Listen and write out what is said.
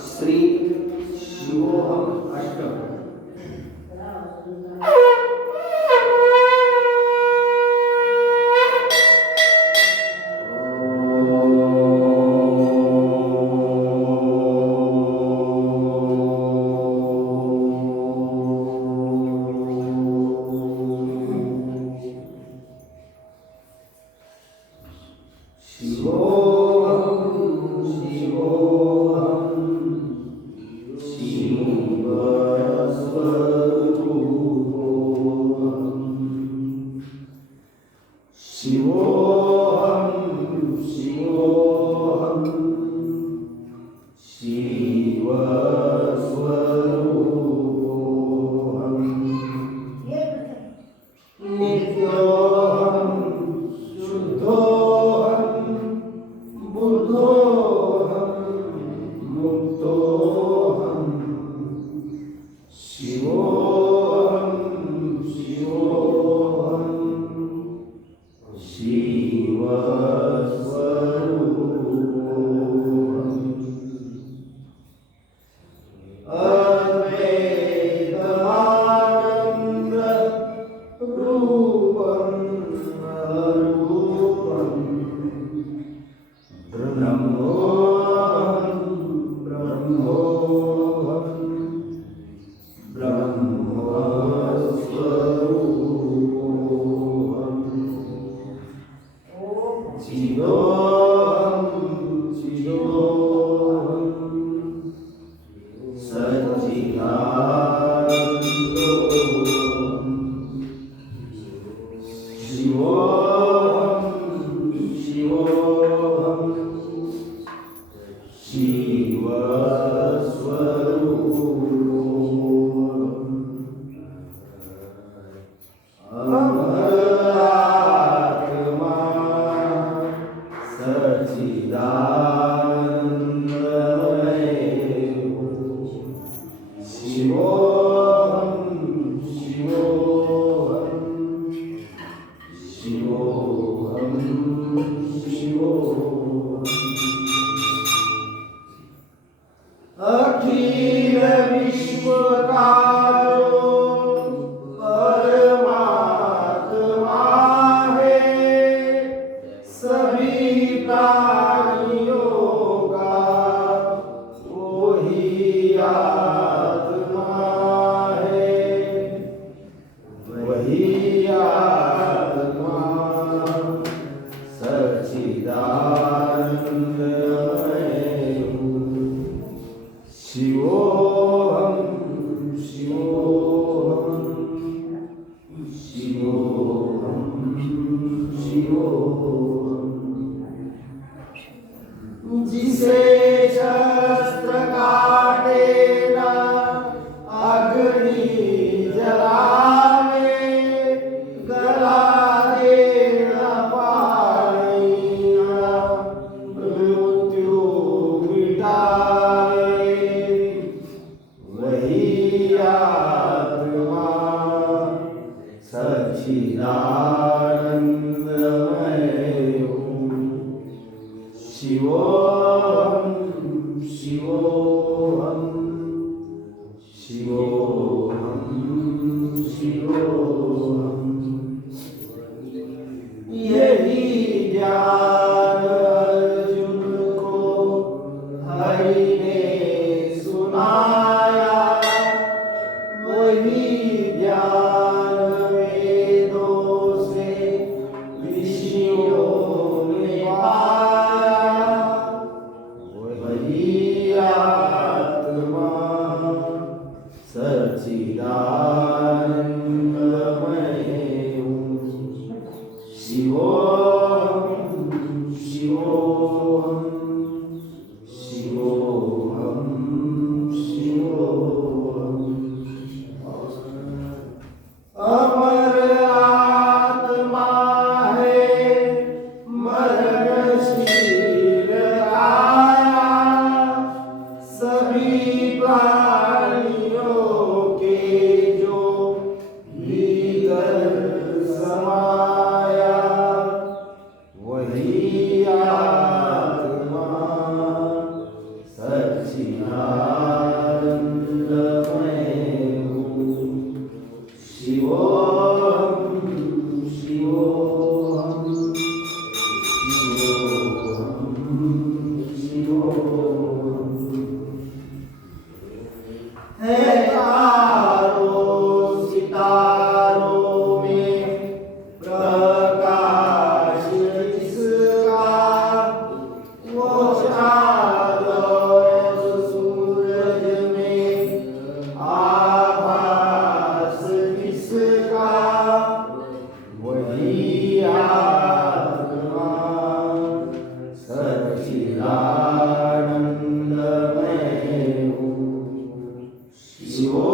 Sri Shivoham Si no Akira Vishwa Senhor. Dizer सच्चिदानन्दमये शिवोऽहं शिवोऽहं शिवोऽहं शिवो জীবন